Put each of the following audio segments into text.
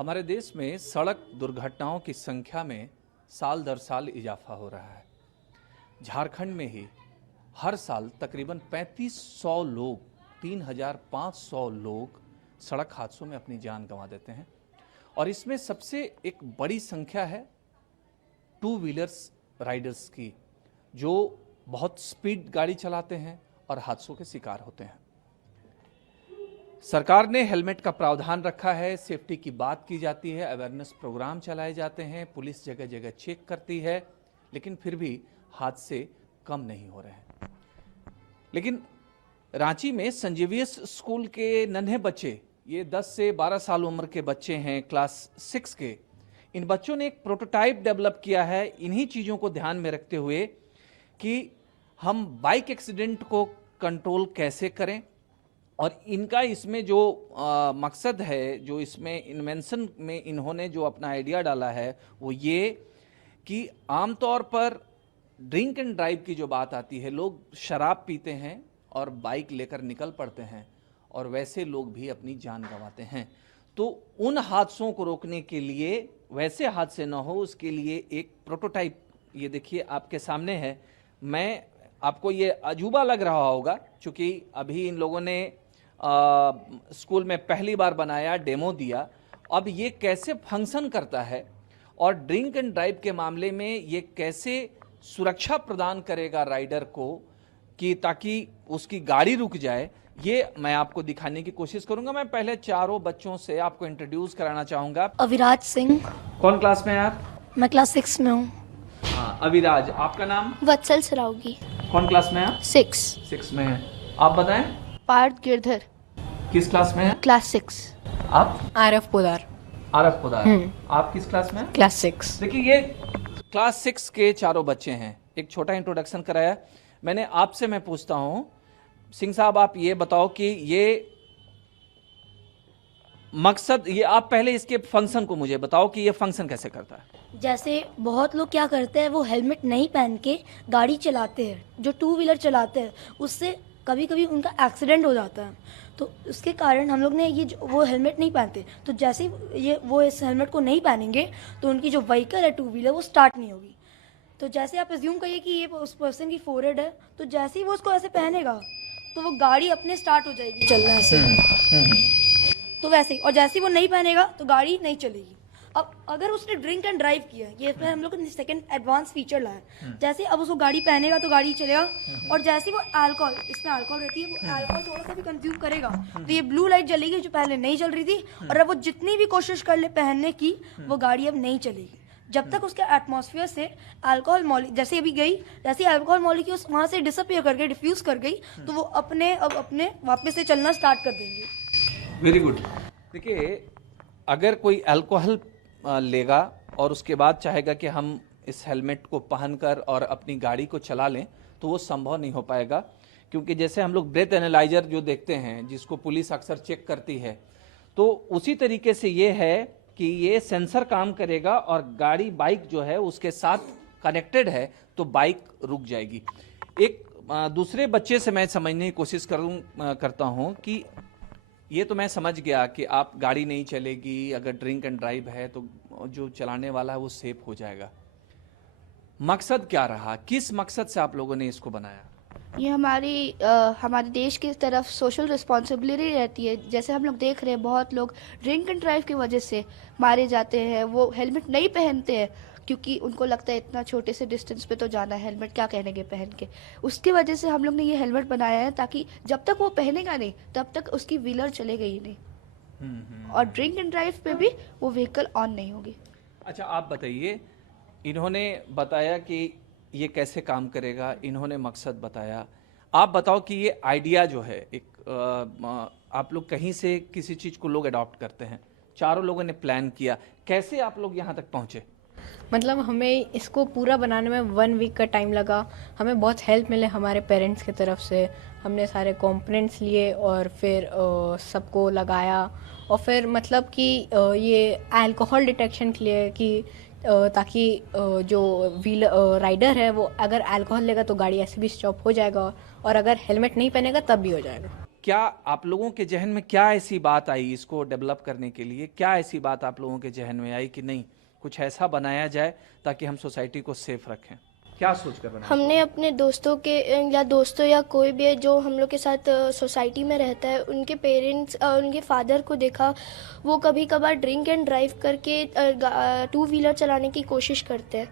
हमारे देश में सड़क दुर्घटनाओं की संख्या में साल दर साल इजाफा हो रहा है। झारखंड में ही हर साल तकरीबन 3500 लोग 3500 लोग सड़क हादसों में अपनी जान गंवा देते हैं और इसमें सबसे एक बड़ी संख्या है टू व्हीलर्स राइडर्स की, जो बहुत स्पीड गाड़ी चलाते हैं और हादसों के शिकार होते हैं। सरकार ने हेलमेट का प्रावधान रखा है, सेफ्टी की बात की जाती है, अवेयरनेस प्रोग्राम चलाए जाते हैं, पुलिस जगह जगह चेक करती है, लेकिन फिर भी हादसे कम नहीं हो रहे हैं। लेकिन रांची में संजीवियस स्कूल के नन्हे बच्चे, ये 10 से 12 साल उम्र के बच्चे हैं, क्लास 6 के, इन बच्चों ने एक प्रोटोटाइप डेवलप किया है इन्हीं चीज़ों को ध्यान में रखते हुए कि हम बाइक एक्सीडेंट को कंट्रोल कैसे करें। और इनका इसमें जो मकसद है, जो इसमें इन्वेंशन में इन्होंने जो अपना आइडिया डाला है, वो ये कि आमतौर पर ड्रिंक एंड ड्राइव की जो बात आती है, लोग शराब पीते हैं और बाइक लेकर निकल पड़ते हैं और वैसे लोग भी अपनी जान गंवाते हैं। तो उन हादसों को रोकने के लिए, वैसे हादसे न हो, उसके लिए एक प्रोटोटाइप, ये देखिए आपके सामने है। मैं आपको ये अजूबा लग रहा होगा क्योंकि अभी इन लोगों ने स्कूल में पहली बार बनाया, डेमो दिया। अब ये कैसे फंक्शन करता है और ड्रिंक एंड ड्राइव के मामले में ये कैसे सुरक्षा प्रदान करेगा राइडर को कि ताकि उसकी गाड़ी रुक जाए, ये मैं आपको दिखाने की कोशिश करूंगा। मैं पहले चारों बच्चों से आपको इंट्रोड्यूस कराना चाहूंगा। अविराज सिंह। कौन क्लास में है आप? मैं क्लास 6 में हूँ। हाँ, अविराज। आपका नाम? वत्सल सरावगी। कौन क्लास में है आप? 6 में है। आप बताएं? पार्थ गिरधर। किस क्लास में है? क्लास 6। आप? आरफ पोदार। आप किस क्लास में? क्लास 6। देखिए, ये क्लास 6 के चारों बच्चे हैं। एक छोटा इंट्रोडक्शन कराया मैंने। आपसे मैं पूछता हूं, सिंह साहब, आप ये बताओ कि ये मकसद, ये आप पहले इसके फंक्शन को मुझे बताओ कि ये फंक्शन कैसे करता है। जैसे बहुत लोग क्या करते हैं, वो हेलमेट नहीं पहन के गाड़ी चलाते हैं, जो टू व्हीलर चलाते हैं, उससे कभी कभी उनका एक्सीडेंट हो जाता है। तो उसके कारण हम लोग ने ये वो हेलमेट नहीं पहनते, तो जैसे वो इस हेलमेट को नहीं पहनेंगे तो उनकी जो व्हीकल है टू व्हीलर, वो स्टार्ट नहीं होगी। तो जैसे आप एज्यूम करिए कि ये उस पर्सन की फोरहेड है, तो जैसे ही वो उसको ऐसे पहनेगा तो वो गाड़ी अपने स्टार्ट हो जाएगी चलना से। तो वैसे ही, और जैसे ही वो नहीं पहनेगा तो गाड़ी नहीं चलेगी। अब अगर उसने ड्रिंक एंड ड्राइव किया, ये इसमें हम लोग ने सेकंड एडवांस फीचर लाया। जैसे अब उसको गाड़ी पहनेगा तो गाड़ी चलेगा, और जैसे वो अल्कोहल, इसमें अल्कोहल रहती है, वो अल्कोहल थोड़ा सा भी कंज्यूम करेगा तो ये ब्लू लाइट जलेगी जो पहले नहीं जल रही थी, और अब वो जितनी भी कोशिश कर ले पहनने की, वो गाड़ी अब नहीं चलेगी जब तक उसके एटमॉस्फेयर से अल्कोहल मॉलिक्यूल, जैसे अभी गई, जैसे अल्कोहल मॉलिक्यूल्स वहाँ से डिसअपियर कर गई, डिफ्यूज कर गई, तो वो अपने वापस से चलना स्टार्ट कर देंगे। Very good. देखिए, अगर कोई अल्कोहल लेगा और उसके बाद चाहेगा कि हम इस हेलमेट को पहनकर और अपनी गाड़ी को चला लें, तो वो संभव नहीं हो पाएगा। क्योंकि जैसे हम लोग ब्रेथ एनालाइजर जो देखते हैं, जिसको पुलिस अक्सर चेक करती है, तो उसी तरीके से ये है कि ये सेंसर काम करेगा और गाड़ी, बाइक जो है उसके साथ कनेक्टेड है, तो बाइक रुक जाएगी। एक दूसरे बच्चे से मैं समझने की कोशिश करता हूँ कि ये तो मैं समझ गया कि आप गाड़ी नहीं चलेगी, अगर ड्रिंक एंड ड्राइव है तो जो चलाने वाला है वो सेफ हो जाएगा। मकसद क्या रहा, किस मकसद से आप लोगों ने इसको बनाया? ये हमारे देश की तरफ सोशल रिस्पॉन्सिबिलिटी रहती है। जैसे हम लोग देख रहे हैं, बहुत लोग ड्रिंक एंड ड्राइव की वजह से मारे जाते हैं। वो हेलमेट नहीं पहनते हैं क्योंकि उनको लगता है इतना छोटे से डिस्टेंस पे तो जाना है, हेलमेट क्या कहने पहन के। उसकी वजह से हम लोग ने ये हेलमेट बनाया है ताकि जब तक वो पहनेगा नहीं तब तक उसकी व्हीलर चलेगा ही नहीं, और ड्रिंक एंड ड्राइव पे भी वो व्हीकल ऑन नहीं होगी। अच्छा, आप बताइए, इन्होंने बताया कि ये कैसे काम करेगा, इन्होंने मकसद बताया। आप बताओ कि ये आइडिया जो है, आप लोग कहीं से किसी चीज को लोग अडॉप्ट करते हैं, चारों लोगों ने प्लान किया, कैसे आप लोग यहाँ तक पहुंचे? मतलब हमें इसको पूरा बनाने में 1 वीक का टाइम लगा। हमें बहुत हेल्प मिले हमारे पेरेंट्स की तरफ से। हमने सारे कंपोनेंट्स लिए और फिर सबको लगाया, और फिर मतलब कि ये अल्कोहल डिटेक्शन के लिए कि ताकि जो राइडर है वो अगर अल्कोहल लेगा तो गाड़ी ऐसे भी स्टॉप हो जाएगा, और अगर हेलमेट नहीं पहनेगा तब भी हो जाएगा। क्या आप लोगों के जहन में क्या ऐसी बात आई इसको डेवलप करने के लिए, क्या ऐसी बात आप लोगों के जहन में आई कि नहीं कुछ ऐसा बनाया जाए ताकि हम सोसाइटी को सेफ रखें? क्या सोचकर बनाया? हमने अपने दोस्तों के या दोस्तों या कोई भी जो हम लोग के साथ सोसाइटी में रहता है, उनके पेरेंट्स उनके फादर को देखा, वो कभी कभार ड्रिंक एंड ड्राइव करके टू व्हीलर चलाने की कोशिश करते हैं।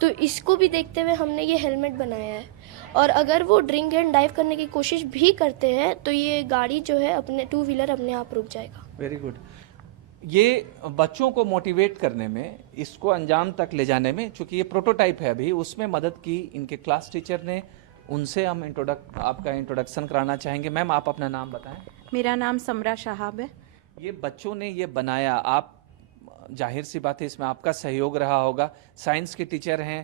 तो इसको भी देखते हुए हमने ये हेलमेट बनाया है। और अगर वो ड्रिंक एंड ड्राइव करने की कोशिश भी करते हैं तो ये गाड़ी जो है अपने टू व्हीलर अपने आप रुक जाएगा। Very good. ये बच्चों को मोटिवेट करने में, इसको अंजाम तक ले जाने में, चूंकि ये प्रोटोटाइप है अभी, उसमें मदद की इनके क्लास टीचर ने। उनसे हम आपका इंट्रोडक्शन कराना चाहेंगे। मैम, आप अपना नाम बताएं। मेरा नाम समरा शाहाब है। ये बच्चों ने ये बनाया, आप जाहिर सी बात है इसमें आपका सहयोग रहा होगा, साइंस के टीचर हैं।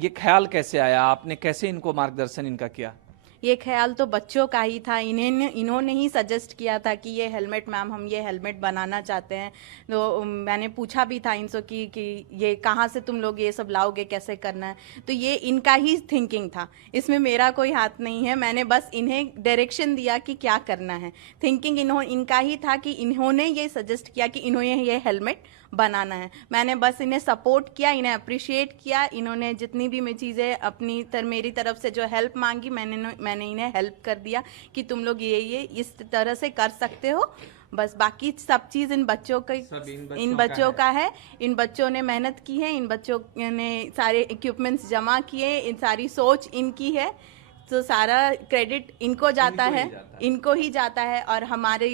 ये ख्याल कैसे आया, आपने कैसे इनको मार्गदर्शन इनका किया? ये ख्याल तो बच्चों का ही था। इन्होंने ही सजेस्ट किया था कि ये हेलमेट मैम, हम ये हेलमेट बनाना चाहते हैं। तो मैंने पूछा भी था इनसे कि ये कहाँ से तुम लोग ये सब लाओगे, कैसे करना है। तो ये इनका ही थिंकिंग था, इसमें मेरा कोई हाथ नहीं है। मैंने बस इन्हें डायरेक्शन दिया कि क्या करना है। थिंकिंग इनका ही था कि इन्होंने ये सजेस्ट किया कि इन्होंने ये हेलमेट बनाना है। मैंने बस इन्हें सपोर्ट किया, इन्हें अप्रिशिएट किया। इन्होंने जितनी भी मैं चीज़ें मेरी तरफ से जो हेल्प मांगी, मैंने इन्हें हेल्प कर दिया कि तुम लोग ये इस तरह से कर सकते हो। बस बाकी सब चीज़ इन बच्चों का है। इन बच्चों ने मेहनत की है, इन बच्चों ने सारे इक्विपमेंट्स जमा किए, इन सारी सोच इनकी है। तो सारा क्रेडिट इनको ही जाता है। और हमारे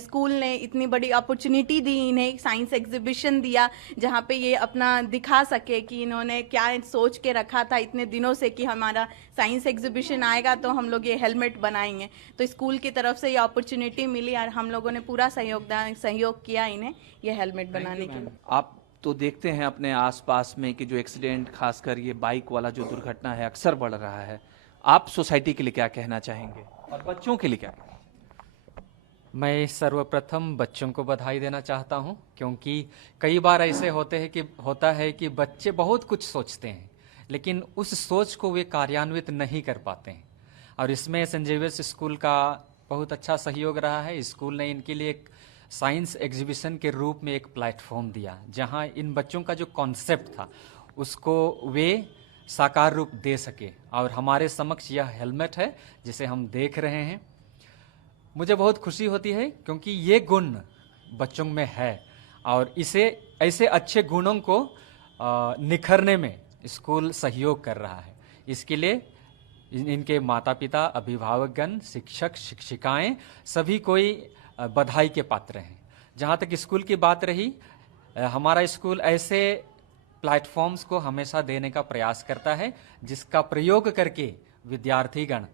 स्कूल ने इतनी बड़ी अपॉर्चुनिटी दी इन्हें, साइंस एग्जीबिशन दिया जहाँ पे ये अपना दिखा सके कि इन्होंने क्या सोच के रखा था इतने दिनों से कि हमारा साइंस एग्जीबिशन आएगा तो हम लोग ये हेलमेट बनाएंगे। तो स्कूल की तरफ से ये अपॉर्चुनिटी मिली और हम लोगों ने पूरा सहयोग किया इन्हें ये हेलमेट बनाने के लिए। आप तो देखते हैं अपने आसपास में कि जो एक्सीडेंट, खासकर ये बाइक वाला जो दुर्घटना है, अक्सर बढ़ रहा है। आप सोसाइटी के लिए क्या कहना चाहेंगे और बच्चों के लिए क्या? मैं सर्वप्रथम बच्चों को बधाई देना चाहता हूं, क्योंकि कई बार ऐसे होता है कि बच्चे बहुत कुछ सोचते हैं लेकिन उस सोच को वे कार्यान्वित नहीं कर पाते हैं। और इसमें सेंट जेवियर्स स्कूल का बहुत अच्छा सहयोग रहा है। स्कूल ने इनके लिए एक साइंस एग्जीबिशन के रूप में एक प्लेटफॉर्म दिया जहां इन बच्चों का जो कॉन्सेप्ट था उसको वे साकार रूप दे सके। और हमारे समक्ष यह हेलमेट है जिसे हम देख रहे हैं। मुझे बहुत खुशी होती है क्योंकि ये गुण बच्चों में है और इसे ऐसे अच्छे गुणों को निखरने में स्कूल सहयोग कर रहा है। इसके लिए इनके माता पिता, अभिभावकगण, शिक्षक, शिक्षिकाएं सभी कोई बधाई के पात्र हैं। जहाँ तक स्कूल की बात रही, हमारा स्कूल ऐसे प्लेटफॉर्म्स को हमेशा देने का प्रयास करता है जिसका प्रयोग करके विद्यार्थीगण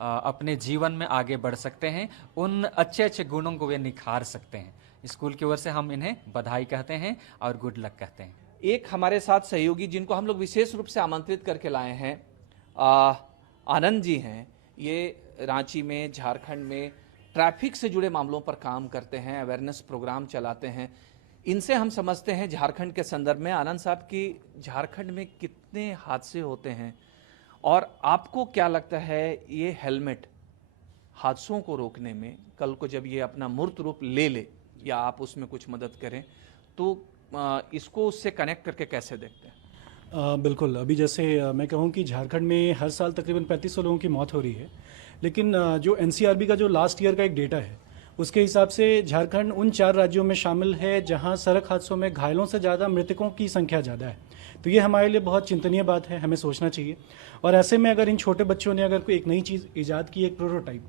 अपने जीवन में आगे बढ़ सकते हैं, उन अच्छे अच्छे गुणों को वे निखार सकते हैं। स्कूल की ओर से हम इन्हें बधाई कहते हैं और गुड लक कहते हैं। एक हमारे साथ सहयोगी जिनको हम लोग विशेष रूप से आमंत्रित करके लाए हैं, आनंद जी हैं। ये रांची में, झारखंड में ट्रैफिक से जुड़े मामलों पर काम करते हैं, अवेयरनेस प्रोग्राम चलाते हैं। इनसे हम समझते हैं झारखंड के संदर्भ में, आनंद साहब, की झारखंड में कितने हादसे होते हैं और आपको क्या लगता है ये हेलमेट हादसों को रोकने में, कल को जब ये अपना मूर्त रूप ले ले या आप उसमें कुछ मदद करें तो इसको उससे कनेक्ट करके कैसे देखते हैं? बिल्कुल। अभी जैसे मैं कहूँ कि झारखंड में हर साल तकरीबन 3500 लोगों की मौत हो रही है, लेकिन जो एनसीआरबी का जो लास्ट ईयर का एक डेटा है उसके हिसाब से झारखंड उन 4 राज्यों में शामिल है जहां सड़क हादसों में घायलों से ज़्यादा मृतकों की संख्या ज़्यादा है। तो ये हमारे लिए बहुत चिंतनीय बात है, हमें सोचना चाहिए। और ऐसे में अगर इन छोटे बच्चों ने अगर कोई एक नई चीज़ ईजाद की, एक प्रोटोटाइप,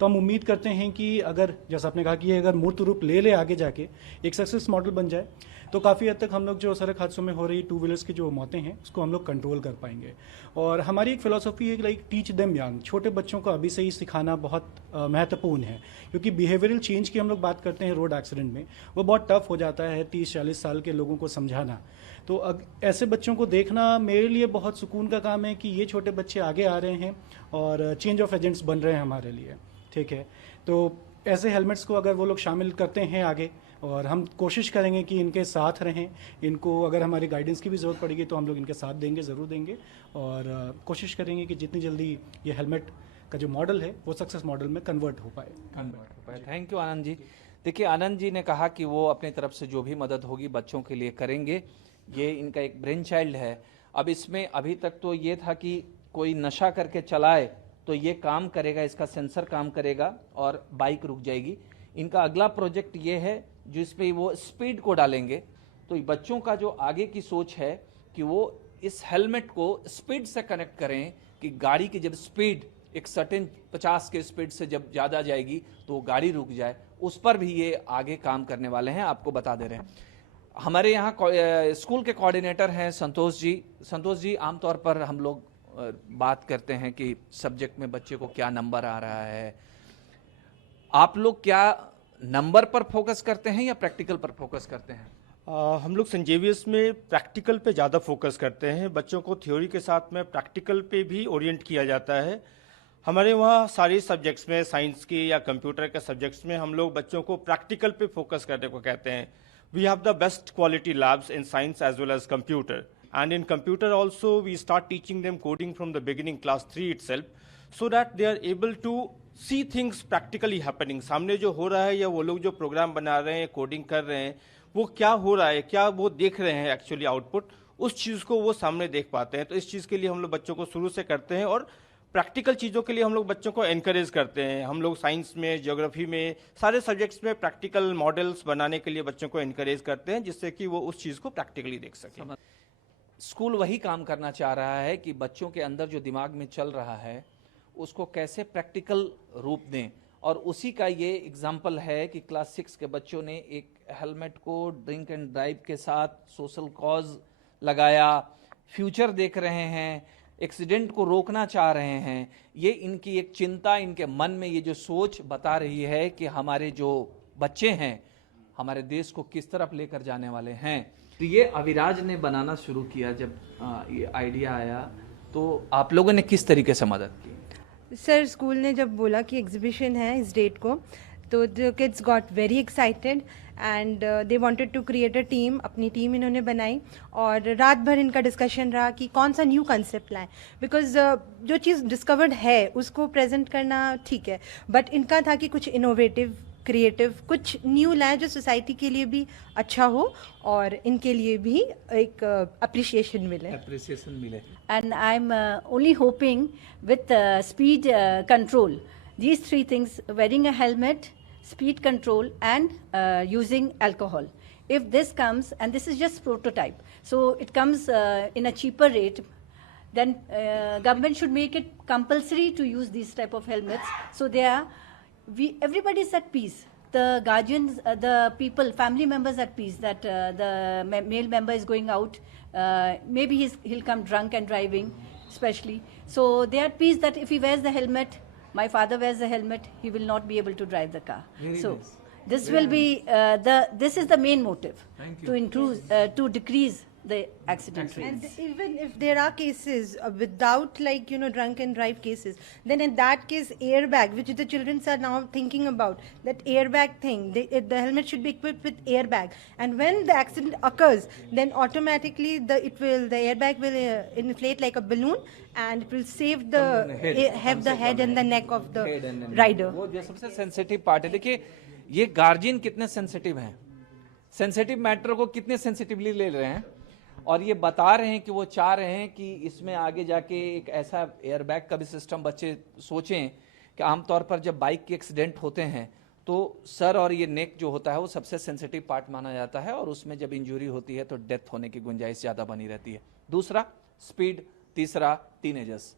तो हम उम्मीद करते हैं कि अगर, जैसा आपने कहा कि ये अगर मूर्त रूप ले ले आगे जाके एक सक्सेस मॉडल बन जाए तो काफ़ी हद तक हम लोग जो सड़क हादसों में हो रही टू व्हीलर्स की जो मौतें हैं उसको हम लोग कंट्रोल कर पाएंगे। और हमारी एक फिलॉसफी है लाइक टीच देम यंग, छोटे बच्चों को अभी से ही सिखाना बहुत महत्वपूर्ण है, क्योंकि बिहेवियरल चेंज की हम लोग बात करते हैं रोड एक्सीडेंट में, वो बहुत टफ हो जाता है 30-40 साल के लोगों को समझाना। तो ऐसे बच्चों को देखना मेरे लिए बहुत सुकून का काम है कि ये छोटे बच्चे आगे आ रहे हैं और चेंज ऑफ एजेंट्स बन रहे हैं हमारे लिए। ठीक है, तो ऐसे हेलमेट्स को अगर वो लोग शामिल करते हैं आगे, और हम कोशिश करेंगे कि इनके साथ रहें, इनको अगर हमारी गाइडेंस की भी ज़रूरत पड़ेगी तो हम लोग इनके साथ देंगे, ज़रूर देंगे। और कोशिश करेंगे कि जितनी जल्दी ये हेलमेट का जो मॉडल है वो सक्सेस मॉडल में कन्वर्ट हो पाए। Thank you Anand ji. देखिए, आनंद जी ने कहा कि वो अपनी तरफ से जो भी मदद होगी बच्चों के लिए करेंगे। ये इनका एक ब्रेन चाइल्ड है। अब इसमें अभी तक तो ये था कि कोई नशा करके चलाए तो ये काम करेगा, इसका सेंसर काम करेगा और बाइक रुक जाएगी। इनका अगला प्रोजेक्ट ये है जिसमें वो स्पीड को डालेंगे। तो बच्चों का जो आगे की सोच है कि वो इस हेलमेट को स्पीड से कनेक्ट करें कि गाड़ी की जब स्पीड एक सर्टेन 50 के स्पीड से जब ज़्यादा जाएगी तो वो गाड़ी रुक जाए, उस पर भी ये आगे काम करने वाले हैं, आपको बता दे रहे हैं। हमारे यहाँ स्कूल के कोऑर्डिनेटर हैं संतोष जी। संतोष जी, आमतौर पर हम लोग बात करते हैं कि सब्जेक्ट में बच्चे को क्या नंबर आ रहा है, आप लोग क्या नंबर पर फोकस करते हैं या प्रैक्टिकल पर फोकस करते हैं? हम लोग सेंट जेवियर्स में प्रैक्टिकल पे ज़्यादा फोकस करते हैं। बच्चों को थ्योरी के साथ में प्रैक्टिकल पे भी ओरिएंट किया जाता है। हमारे वहाँ सारे सब्जेक्ट्स में, साइंस के या कंप्यूटर के सब्जेक्ट्स में, हम लोग बच्चों को प्रैक्टिकल पे फोकस करने को कहते हैं। We have the best quality labs in science as well as computer, and in computer also we start teaching them coding from the beginning, class 3 itself, so that they are able to see things practically happening. सामने जो हो रहा है या वो लोग जो programme बना रहे हैं, कोडिंग कर रहे हैं, वो क्या हो रहा है, क्या वो देख रहे हैं एक्चुअली आउटपुट, उस चीज़ को वो सामने देख पाते हैं। तो इस चीज़ के लिए हम लोग बच्चों को शुरू से करते हैं और प्रैक्टिकल चीज़ों के लिए हम लोग बच्चों को एनकरेज करते हैं। हम लोग साइंस में, ज्योग्राफी में, सारे सब्जेक्ट्स में प्रैक्टिकल मॉडल्स बनाने के लिए बच्चों को एनकरेज करते हैं, जिससे कि वो उस चीज़ को प्रैक्टिकली देख सकें। स्कूल वही काम करना चाह रहा है कि बच्चों के अंदर जो दिमाग में चल रहा है उसको कैसे प्रैक्टिकल रूप दें, और उसी का ये एग्जाम्पल है कि क्लास 6 के बच्चों ने एक हेलमेट को ड्रिंक एंड ड्राइव के साथ सोशल कॉज लगाया, फ्यूचर देख रहे हैं, एक्सीडेंट को रोकना चाह रहे हैं। ये इनकी एक चिंता, इनके मन में ये जो सोच बता रही है कि हमारे जो बच्चे हैं हमारे देश को किस तरफ लेकर जाने वाले हैं। तो ये अविराज ने बनाना शुरू किया। जब ये आइडिया आया तो आप लोगों ने किस तरीके से मदद की? सर, स्कूल ने जब बोला कि एग्जीबिशन है इस डेट को, तो the kids got very excited and they wanted to create a team. अपनी टीम इन्होंने बनाई और रात भर इनका डिस्कशन रहा कि कौन सा न्यू कंसेप्ट लाएं, बिकॉज जो चीज़ डिस्कवर्ड है उसको प्रेजेंट करना ठीक है, बट इनका था कि कुछ इनोवेटिव, क्रिएटिव, कुछ न्यू लाएं जो सोसाइटी के लिए भी अच्छा हो और इनके लिए भी एक अप्रिसिएशन मिले। And I'm only hoping with speed control, these three things: wearing a helmet, speed control, and using alcohol. If this comes, and this is just prototype, so it comes in a cheaper rate, then government should make it compulsory to use these type of helmets. So everybody is at peace. The guardians, the people, family members at peace that the male member is going out. Maybe he'll come drunk and driving, especially. So they are at peace that if he wears the helmet, my father wears the helmet, he will not be able to drive the car. This will be this is the main motive to decrease the accident rates. And even if there are cases without, like, drunk and drive cases, then in that case airbag, which the children are now thinking about, that airbag thing, the helmet should be equipped with airbag, and when the accident occurs, then automatically the airbag will inflate like a balloon and it will save the head and the neck of the rider. वो जो सबसे sensitive part है, देखिए ये guardian कितने sensitive हैं, sensitive matter को कितने सेंसिटिवली ले रहे हैं, और ये बता रहे हैं कि वो चाह रहे हैं कि इसमें आगे जाके एक ऐसा एयरबैग का भी सिस्टम बच्चे सोचें कि आमतौर पर जब बाइक के एक्सीडेंट होते हैं तो सर और ये नेक जो होता है वो सबसे सेंसिटिव पार्ट माना जाता है, और उसमें जब इंजरी होती है तो डेथ होने की गुंजाइश ज़्यादा बनी रहती है। दूसरा स्पीड, तीसरा टीनेजर्स,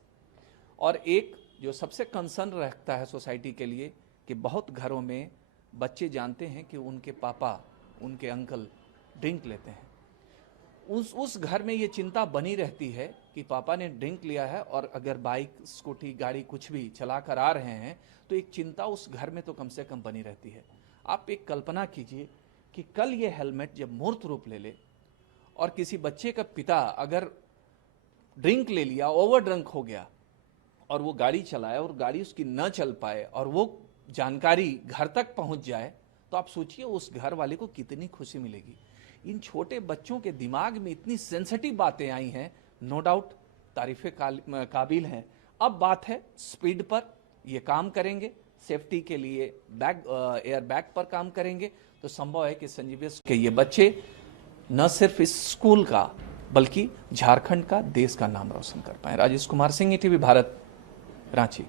और एक जो सबसे कंसर्न रखता है सोसाइटी के लिए कि बहुत घरों में बच्चे जानते हैं कि उनके पापा, उनके अंकल ड्रिंक लेते हैं। उस घर में ये चिंता बनी रहती है कि पापा ने ड्रिंक लिया है, और अगर बाइक, स्कूटी, गाड़ी कुछ भी चला कर आ रहे हैं तो एक चिंता उस घर में तो कम से कम बनी रहती है। आप एक कल्पना कीजिए कि कल ये हेलमेट जब मूर्त रूप ले ले और किसी बच्चे का पिता अगर ड्रिंक ले लिया, ओवर ड्रंक हो गया और वो गाड़ी चलाए और गाड़ी उसकी न चल पाए और वो जानकारी घर तक पहुंच जाए, तो आप सोचिए उस घर वाले को कितनी खुशी मिलेगी। इन छोटे बच्चों के दिमाग में इतनी सेंसिटिव बातें आई हैं, नो डाउट तारीफ़े काबिल हैं। अब बात है स्पीड पर ये काम करेंगे, सेफ्टी के लिए एयर बैग पर काम करेंगे, तो संभव है कि संजीवियस के ये बच्चे न सिर्फ इस स्कूल का बल्कि झारखंड का, देश का नाम रोशन कर पाए। राजेश कुमार सिंह, ईटीवी भारत, रांची।